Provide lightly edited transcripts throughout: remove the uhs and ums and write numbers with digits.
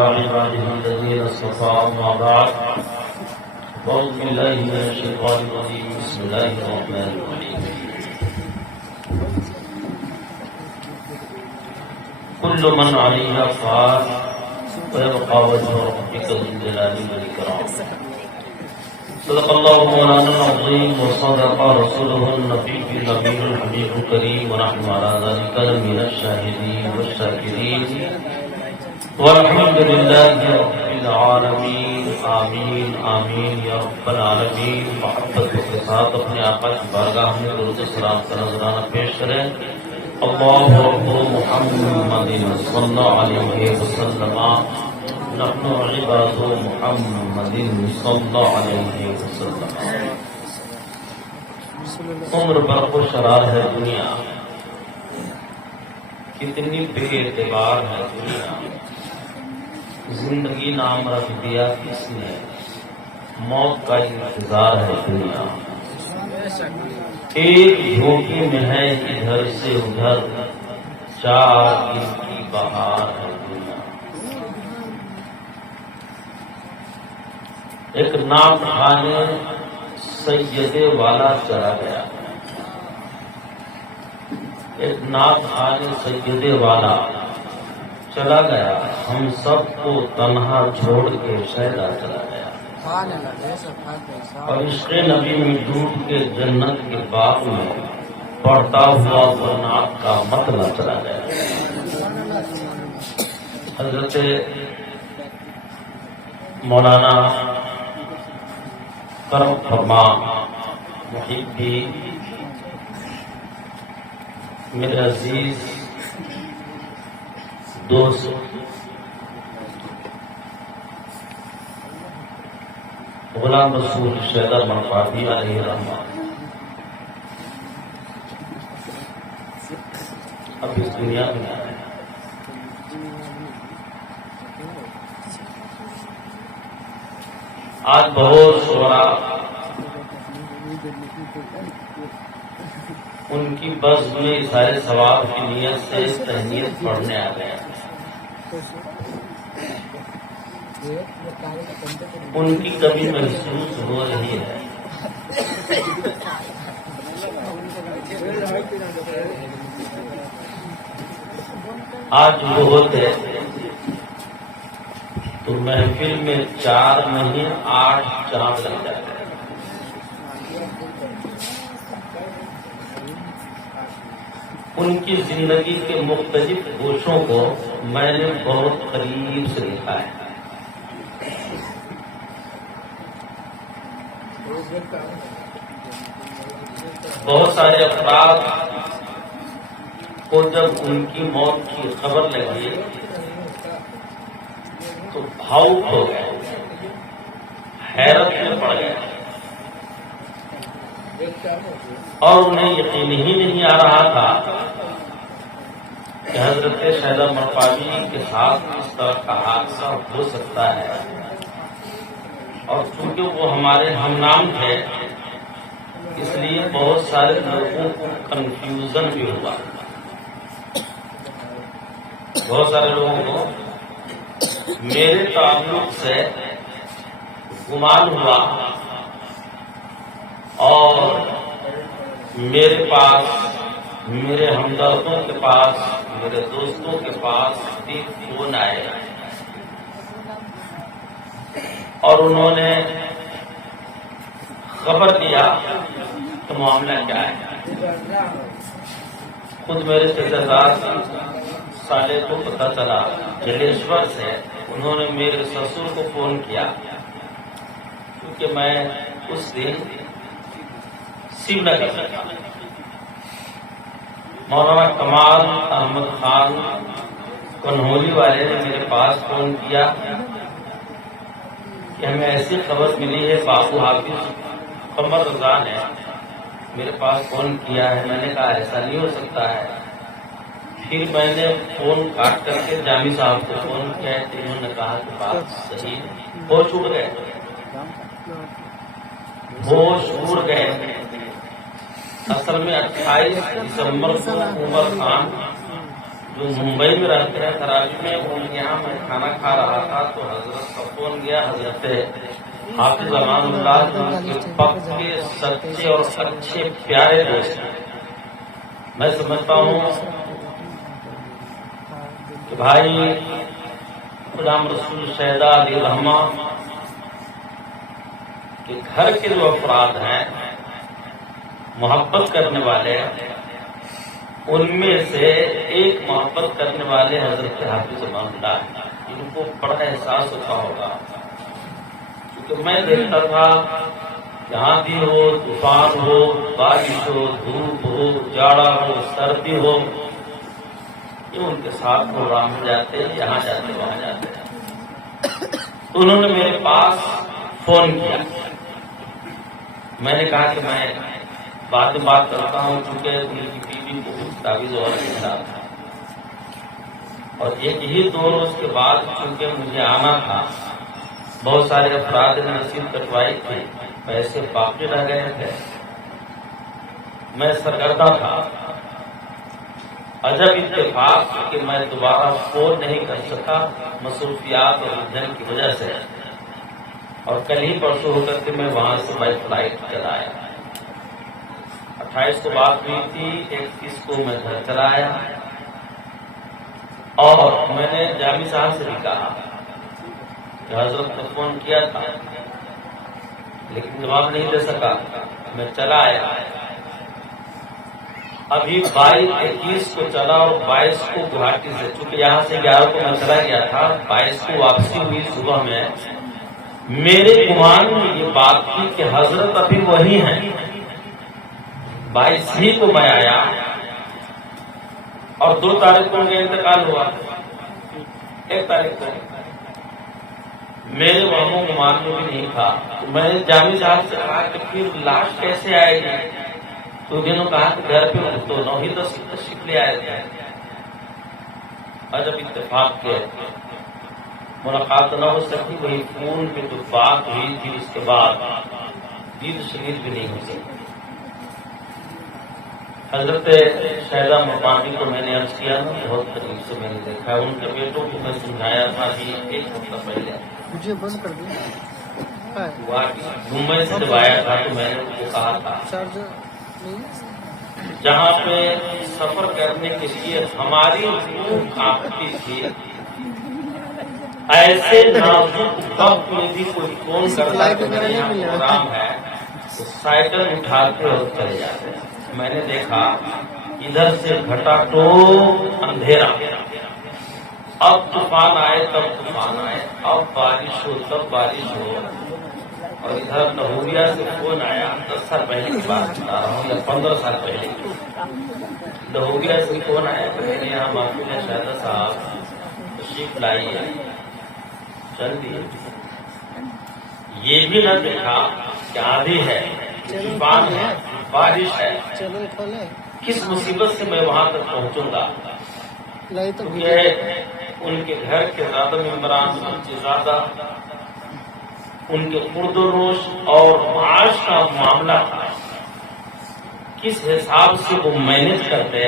على عباده الذين اصطفى أما بعد أعوذ بالله من الشيطان الرجيم بسم الله الرحمن الرحيم كل من عليها فان ويبقى وجه ربك ذو الجلال والإكرام صدق الله مولانا العظيم وصدق رسوله النبي الحبيب الكريم ونحن على ذلك من الشاهدين والشاكرين والحمد لله رب العالمین آمین آمین یا رب العالمین. محبت کے ساتھ اپنے آقا کی بارگاہ میں درود و سلام کا نذرانہ پیش کریں. اللہ اکبر محمد صلی اللہ علیہ وسلم نحن عباد محمد صلی اللہ علیہ وسلم. عمر برق و شرار ہے دنیا، کتنی بے اعتبار ہے دنیا. زندگی نام رکھ دیا کس نے، موت کا انتظار ہے دنیا. ایک جھوپڑی میں ہے ادھر سے ادھر، چار دن کی بہار ہے دنیا. ایک نام کھانے سیدے والا چلا گیا، ایک نام کھانے سیدے والا چلا گیا، ہم سب کو تنہا چھوڑ کے شہدا چلا گیا. اور عشق نبی میں ڈوب کے جنت کے باغ میں پڑھتا ہوا ورنات کا مطلع چلا گیا. حضرت مولانا کرم فرما محبی میرے عزیز دوست غلام رسول شیدہ مرفادی علیہ الرحمہ اب اس دنیا میں آئے. آج بہت شعرا ان کی بزم میں اظہار ثواب کی نیت سے تہنیت پڑھنے آ گئے. ان کی کمی محسوس ہو رہی ہے. آج وہ ہوتے تو محفل میں 4 نہیں 8 چاند لگ جاتے. ان کی زندگی کے مختلف گوشوں کو میں نے بہت قریب سے دیکھا ہے. بہت سارے افراد کو جب ان کی موت کی خبر لگی تو بھاؤک ہو گئے، حیرت میں پڑ گئے اور انہیں یقین ہی نہیں آ رہا تھا کہ حضرت شیدہ مرفادی کے ساتھ اس طرح کا حادثہ ہو سکتا ہے. اور چونکہ وہ ہمارے ہم نام تھے اس لیے بہت سارے لوگوں کو کنفیوژن بھی ہوا. بہت سارے لوگوں کو میرے تعلق سے گمان ہوا اور میرے پاس، میرے ہمدردوں کے پاس، میرے دوستوں کے پاس بھی فون آئے اور انہوں نے خبر دیا کہ معاملہ کیا ہے. خود میرے چچا سالے کو پتہ چلا جلیشور سے. انہوں نے میرے سسر کو فون کیا کیونکہ میں اس دن سیو نگر میں تھا. مولانا کمال احمد خان کنہولی والے نے میرے پاس فون کیا کہ ہمیں ایسی خبر ملی ہے، بابو حافظ قمر رضا نے میرے پاس فون کیا ہے. میں نے کہا ایسا نہیں ہو سکتا ہے. پھر میں نے فون کاٹ کر کے جامی صاحب کو فون کیا تو انہوں نے کہا کہ بات صحیح ہے. ہوش اڑ گئے، ہوش اڑ گئے. اصل میں 28 دسمبر کو عمر خان جو ممبئی میں رہتے ہیں کراچی میں، ان کے یہاں میں کھانا کھا رہا تھا تو حضرت کا فون گیا. حضرت حافظ امان اللہ کے پکے سچے اور اچھے پیارے دوست ہیں. میں سمجھتا ہوں کہ بھائی غلام رسول شہداء علی رحمہ کے گھر کے جو افراد ہیں محبت کرنے والے، ان میں سے ایک محبت کرنے والے حضرت حافظ امان اللہ ہیں. ان کو بڑا احساس ہوتا ہوگا، کیونکہ میں دیکھتا تھا جہاں بھی ہو، طوفان ہو، بارش ہو، دھوپ ہو، جاڑا ہو، سردی ہو، یہ ان کے ساتھ پروگرام میں جاتے، یہاں جاتے وہاں جاتے. تو انہوں نے میرے پاس فون کیا. میں نے کہا کہ میں بعد میں بات کرتا ہوں، چونکہ ان کی بیوی بہت قابض اور خراب تھا، اور ایک ہی 2 روز کے بعد چونکہ مجھے آنا تھا، بہت سارے افراد نے رسید کٹوائی تھی، پیسے باقی رہ گئے تھے، میں سرگردہ تھا. عجب اتفاق کہ میں دوبارہ فون نہیں کر سکا مصروفیات اور الجھن کی وجہ سے، اور کل ہی پرسوں ہو کر کے میں وہاں سے بائی فلائٹ چلا آیا. 28 کو بات ہوئی تھی، 31 کو میں گھر چلا آیا، اور میں نے جامی صاحب سے بھی کہا کہ حضرت نے فون کیا تھا لیکن جواب نہیں دے سکا، میں چلا آیا. ابھی 22-21 کو چلا اور 22 کو گوہاٹی سے، چونکہ یہاں سے 11 کو میں چلا گیا تھا، 22 کو واپسی ہوئی صبح میں. میرے گمان میں یہ بات تھی کہ حضرت ابھی وہی ہیں. 22 ہی کو میں آیا اور 2 تاریخ کو ان کا انتقال ہوا. 1 تاریخ کو میرے وہم و گمان میں بھی نہیں تھا. میں نے جامی صاحب سے کہا کہ پھر لاش کیسے آئے گی؟ تو جنہوں نے کہا کہ گھر پہ تو 9 ہی 10 تشریف لے آئے تھے. عجب اتفاق کے ملاقات نہ ہو سکی، وہی فون پہ جو بات ہوئی تھی اس کے بعد دید شریف بھی نہیں ہو سکی. حضرت شہداء مقامی کو میں نے عرض کیا نا، بہت قریب سے میں نے دیکھا. ان کے بیٹوں کو میں سمجھایا تھا کہ 1 ہفتہ پہلے مجھے بند کر دیا ممبئی سے جب آیا تھا تو میں نے ان کو کہا تھا جہاں پہ سفر کرنے کے لیے ہماری روح کانپتی تھی، ایسے نازک وقت میں بھی کوئی فون کرتا کہ میرے یہاں پروگرام ہے تو سائیکل اٹھاتے اور چلے جاتے. میں نے دیکھا ادھر سے گھٹا ٹوپ اندھیرا، اب طوفان آئے تب طوفان آئے، اب بارش ہو تب بارش ہو. اور ادھر لہوریا سے فون آیا، 10 سال پہلے کی بات بتا رہا ہوں یا 15 سال پہلے کی. لہوریا سے فون آیا کہ میرے یہاں محفوظ شہداء صاحب تشریف لائی ہے. چل دیے. یہ بھی نہ دیکھا کہ آندھی ہے، طوفان ہے، بارش ہے، کس مصیبت سے میں وہاں تک پہنچوں گا. کیونکہ ان کے گھر کے زیادہ ممبران، زیادہ ان کے خرد و نوش اور معاش کا معاملہ تھا، کس حساب سے وہ مینج کرتے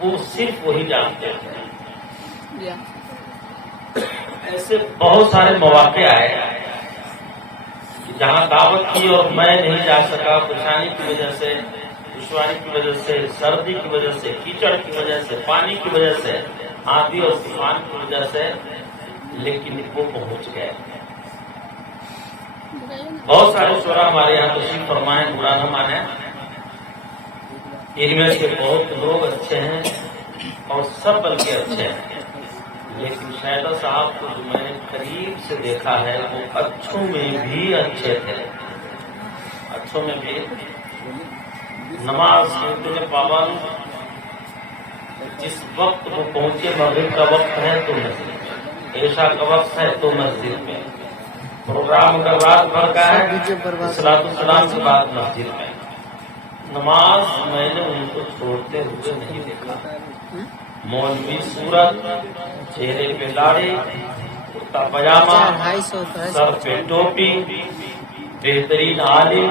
وہ صرف وہی جانتے تھے. ایسے بہت سارے مواقع آئے جہاں دعوت کی اور میں نہیں جا سکا، پریشانی کی وجہ سے، دشواری کی وجہ سے، سردی کی وجہ سے، کیچڑ کی وجہ سے، پانی کی وجہ سے، آندھی اور طوفان کی وجہ سے، لیکن وہ پہنچ گئے. بہت سارے شعراء ہمارے یہاں تشریف فرمائے، برا نہ مانے، ان میں سے بہت لوگ اچھے ہیں اور سب بلکہ اچھے ہیں، لیکن شہداء صاحب کو جو میں نے قریب سے دیکھا ہے وہ اچھوں میں بھی اچھے تھے. اچھوں میں بھی نماز کے پابند، جس وقت وہ پہنچے مغرب کا وقت ہے تو مسجد، عشاء کا وقت ہے تو مسجد میں، پروگرام کا رات بھر کا ہے صلاۃ السلام کے بعد مسجد میں. نماز میں نے ان کو چھوڑتے ہوئے نہیں دیکھا. مولوی صورت، چہرے پہ داڑھی، کرتا پاجامہ، سر پہ ٹوپی، بہترین عالم،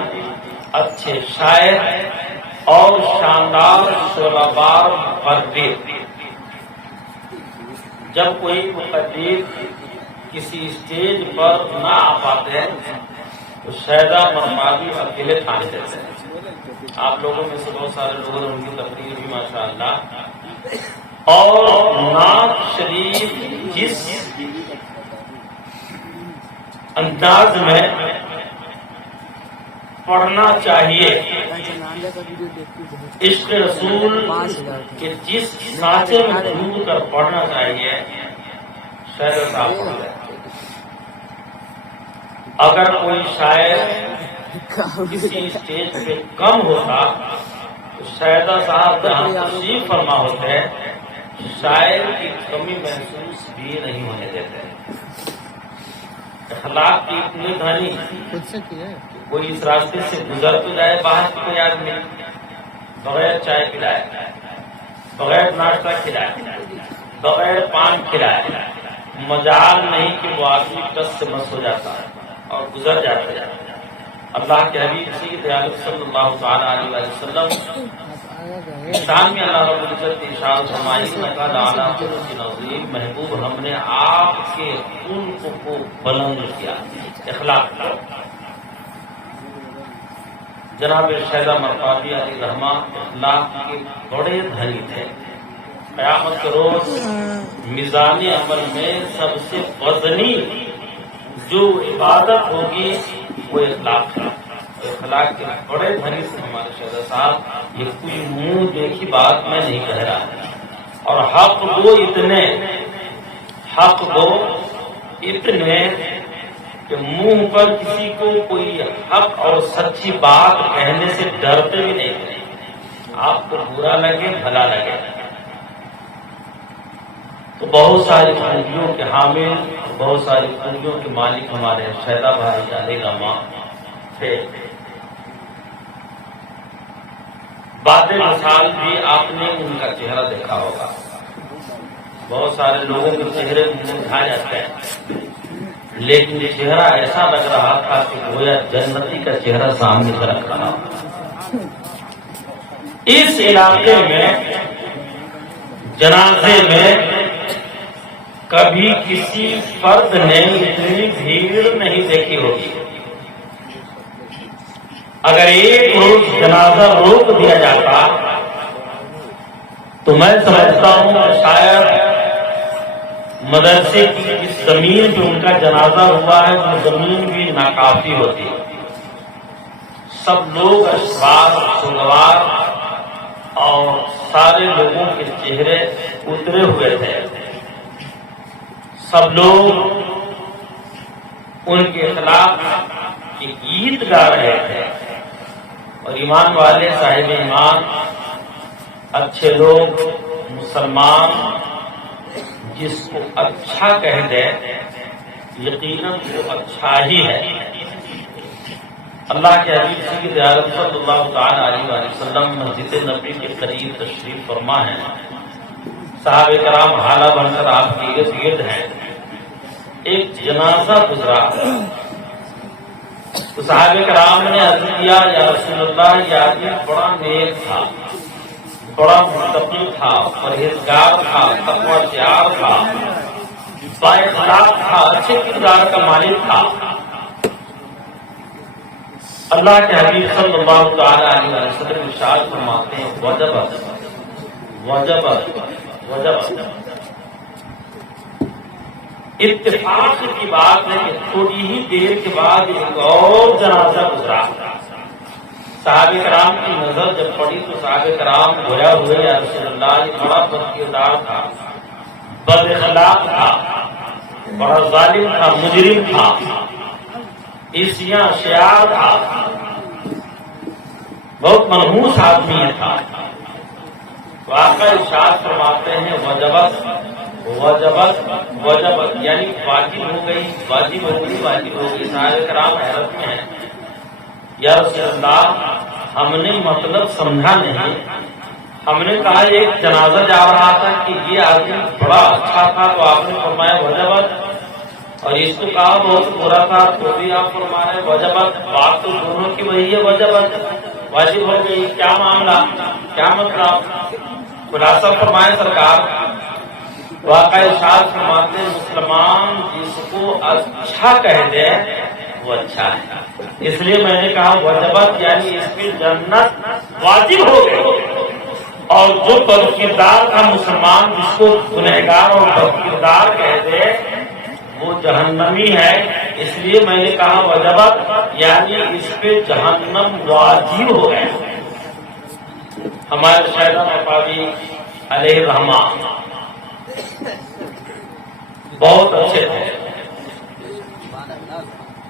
اچھے شاعر، اور شاندار شعلہ‌بار مقرر. جب کوئی مقرر کسی اسٹیج پر نہ آ پاتے تو شیدا مرمادی اکیلے کھانے دیتے ہیں. آپ لوگوں میں سے بہت سارے لوگوں نے ان کی تقریر بھی ماشاءاللہ. اور نعت شریف جس انداز میں پڑھنا چاہیے، عشق رسول کے جس سانچے میں ڈوب کر پڑھنا چاہیے، شاعر صاحب پڑھ رہے. اگر کوئی شاعر کسی اسٹیج پہ کم ہوتا تو شاہدہ صاحب جہاں تشریف فرما ہوتے شاعر کی کمی محسوس بھی نہیں ہونے دیتے. اخلاق کی اتنی دھنی کوئی اس راستے سے گزر تو جائے باہر کی کوئی آدمی بغیر چائے پلائے، بغیر ناشتہ کھلائے، بغیر پان کھلائے، مجال نہیں کہ وہ آدمی ٹس سے مس ہو جاتا ہے اور گزر جاتے ہیں. اللہ کے حبیب سید عالم صلی اللہ تعالیٰ علیہ وسلم شان میں اللہ رب العزت کی ارشاد فرمائی کہ نظیم محبوب ہم نے آپ کے خلق کو بلند کیا. اخلاق کو جناب شیدا مرقادی علیہ رحمہ اخلاق کے بڑے دھنی تھے. قیامت کے روز میزان عمل میں سب سے وزنی جو عبادت ہوگی وہ اخلاق ہے. اخلاق کے بڑے دھنی سے ہمارے شیدا صاحب. یہ کوئی منہ دیکھی بات میں نہیں کہہ رہا. اور حق گو اتنے کہ منہ پر کسی کو کوئی حق اور سچی بات کہنے سے ڈرتے بھی نہیں تھے. آپ کو برا لگے بھلا لگے. تو بہت ساری خوبیوں کے حامل، بہت ساری خوبیوں کے مالک ہمارے شیدا بھائی علی رحمہ تھے. بعد مثال بھی آپ نے ان کا چہرہ دیکھا ہوگا. بہت سارے لوگوں کے چہرے دکھا جاتے ہیں، لیکن یہ چہرہ ایسا لگ رہا تھا کہ گویا جنتی کا چہرہ سامنے سے رکھ رہا. اس علاقے میں جنازے میں کبھی کسی فرد نے اتنی بھیڑ نہیں دیکھی ہوگی. اگر ایک روز جنازہ روک دیا جاتا تو میں سمجھتا ہوں کہ شاید مدرسے کی جس زمین پہ ان کا جنازہ ہوا ہے وہ زمین بھی ناکافی ہوتی. سب لوگ اشرار سوگوار اور سارے لوگوں کے چہرے اترے ہوئے تھے. سب لوگ ان کے خلاف گیت گا رہے تھے. اور ایمان والے صاحب ایمان اچھے لوگ مسلمان جس کو اچھا کہہ دے یقیناً وہ اچھا ہی ہے. اللہ کے حبیب سید عالم صلی اللہ تعالیٰ علیہ وسلم مسجد نبی کے قریب تشریف فرما ہے. صحابہ کرام حالہ بن کر آپ کے ارد گرد ہیں. ایک جنازہ گزرا تو صحابہ کرام نے عرض کیا یا رسول اللہ یہ آدمی بڑا نیک تھا، بڑا متقی تھا، پرہیزگار تھا، تقویٰ دار تھا، بااخلاق تھا، اچھے کردار کا مالک تھا. اللہ کے حبیب صلی اللہ تعالیٰ علیہ وسلم ارشاد فرماتے ہیں وجبت وجبت وجبت. اتفاق کی بات ہے کہ تھوڑی ہی دیر کے بعد ایک اور جنازہ گزرا. صحابہ کرام کی نظر جب پڑی تو صحابہ کرام گویا ہوئے یا رسول اللہ یہ بڑا بدکردار تھا، بد اخلاق تھا، بڑا ظالم تھا، مجرم تھا، عیسیاں شیار تھا، بہت منحوس آدمی تھا. واقعہ ارشاد فرماتے ہیں وجبت وجبت وجبت یعنی واجب ہو گئی، واجب ہو گئی، واجب ہو گئی. صحابہ کرام حیرت میں ہیں یا رسول اللہ ہم نے مطلب سمجھا نہیں. ہم نے کہا ایک جنازہ جا رہا تھا کہ یہ آدمی بڑا اچھا تھا تو آپ نے فرمایا وجبت، اور اس کو کہا بہت برا تھا تو بھی آپ فرمایا وجبت. بات تو دونوں کی وہی ہے وجبت واجب ہو گئی، کیا معاملہ، کیا مطلب؟ خلاصہ فرمائے سرکار، واقع ارشاد فرماتے ہیں مسلمان جس کو اچھا کہہ دے وہ اچھا ہے. اس لیے میں نے کہا وجبت یعنی اس کی جنت واجب ہو گئی. اور جو بدکردار کا مسلمان جس کو گنہگار اور بدکردار کہہ دے وہ جہنمی ہے. اس لیے میں نے کہا وجبت یعنی اس پہ جہنم واجب ہو گئے. ہمارے شہزادہ مفادی علیہ الرحمہ بہت اچھے تھے.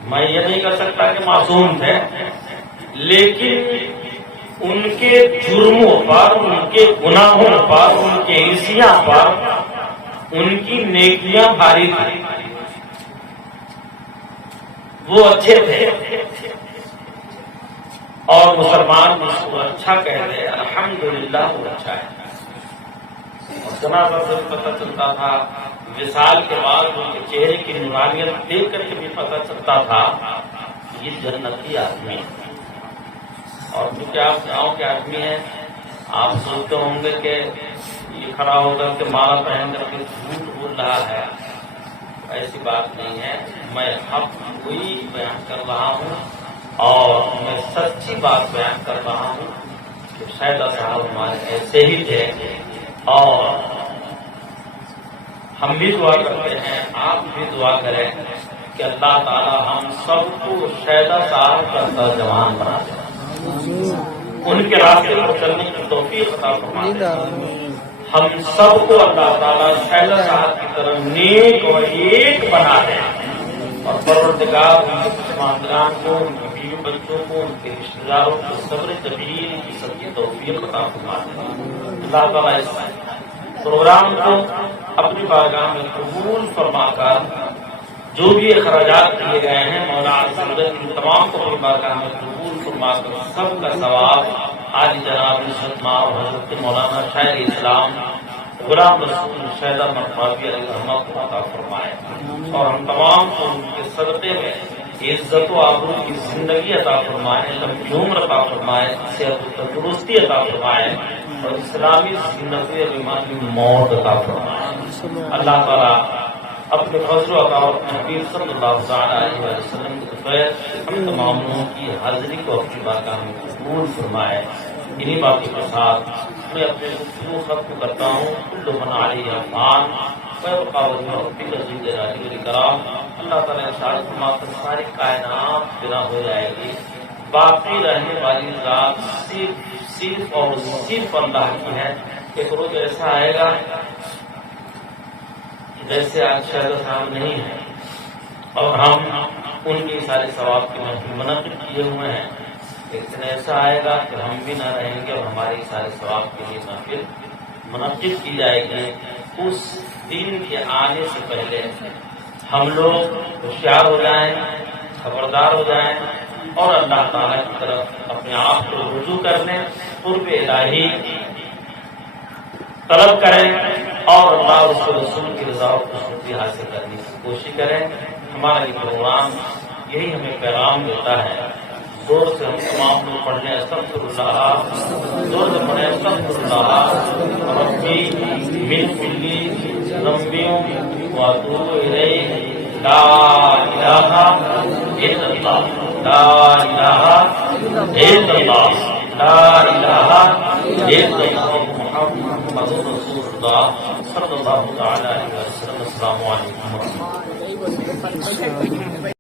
میں یہ نہیں کر سکتا کہ معصوم تھے، لیکن ان کے جرموں پر، ان کے گناہوں پر، ان کے عصیاں پر ان کی نیکیاں بھاری تھیں. وہ اچھے تھے اور مسلمان اس کو اچھا کہہ دے الحمدللہ وہ اچھا ہے. اور جناب سے پتہ چلتا تھا، وصال کے بعد ان کے چہرے کی نورانیت دیکھ کر کے بھی پتہ چلتا تھا یہ جنتی آدمی. اور کیونکہ آپ گاؤں کے آدمی ہیں، آپ سوچتے ہوں گے کہ یہ کھڑا ہو کر کے مالا پہن کر کے جھوٹ بول رہا ہے. ایسی بات نہیں ہے. میں حق وہی بیان کر رہا ہوں اور میں سچی بات بیان کر رہا ہوں کہ شہزادہ صاحب ہمارے ایسے ہی تھے. اور ہم بھی دعا کرتے ہیں، آپ بھی دعا کریں کہ اللہ تعالی ہم سب کو شہزادہ صاحب کا نوجوان بنا دے، ان کے راستے پر چلنے کی توفیق عطا فرمائے. ہم سب کو اللہ تعالیٰ شہزادہ صاحب کی طرح نیک اور ایک بنا دے. اور پروردگار ان کے خاندان کو، ان کے بیوی بچوں کو، ان کے رشتے داروں کو صبر جمیل کی سب کی توفیق عطا فرمائے. اللہ تعالیٰ اس پروگرام کو اپنی بارگاہ میں قبول فرما کر جو بھی اخراجات کیے گئے ہیں مولا عز و جل ان تمام کو اپنی بارگاہ میں قبول فرما کر سب کا ثواب آج جناب عزت ماں حضرت مولانا شاعر اسلام غلام رسول شہزادہ مفادی علیہ الرحمہ کو عطا فرمائے. اور ہم تمام کو ان کے صدقے میں عزت و آبرو کی زندگی عطا فرمائے، لمبی عمر عطا فرمائے، صحت و تندرستی عطا فرمائے اور اسلامی زندگی اور ایمانی موت عطا فرمائے. اللہ تعالیٰ اپنے فضل و عطا اور نبی صلی اللہ علیہ وسلم کے بغیر ہم تمام لوگوں کی حاضری کو اپنی بارگاہ میں قبول فرمائے. انہی باتوں کے ساتھ میں اپنے گفتگو ختم کرتا ہوں. کل من علیہا فان ویبقی وجہ ربک ذو الجلال والاکرام. اللہ تعالیٰ ارشاد فرماتا ہے ساری کائنات بنا ہو جائے گی، باقی رہنے والی ذات صرف اور صرف اللہ کی ہے. ایک روز ایسا آئے گا جیسے آج شہزادہ صاحب نہیں ہے اور ہم ان کی سارے ثواب کی محفل منعقد کیے ہوئے ہیں. ایک دن ایسا آئے گا کہ ہم بھی نہ رہیں گے اور ہماری سارے ثواب کے لیے محفل منعقد کی جائے گی. اس دن کے آنے سے پہلے ہم لوگ ہوشیار ہو جائیں، خبردار ہو جائیں اور اللہ تعالیٰ کی طرف اپنے آپ کو رجوع کرنے، قرب الہی طلب کریں اور اللہ اور اس کے رسول کی رضا اور خوشنودی حاصل کرنے کی کوشش کریں. ہمارا یہ پروگرام یہی ہمیں پیغام دیتا ہے. زور سے ہم تمام لوگ پڑھ لیں استغفر اللہ، زور سے پڑھیں استغفر اللہ ربی من کل ذنب واتوب الیہ. لا الہ الا اللہ، لا الہ الا اللہ، لا الہ الا اللہ محمد رسول اللہ صلی اللہ علیہ وسلم. السلام علیکم ورحمۃ اللہ.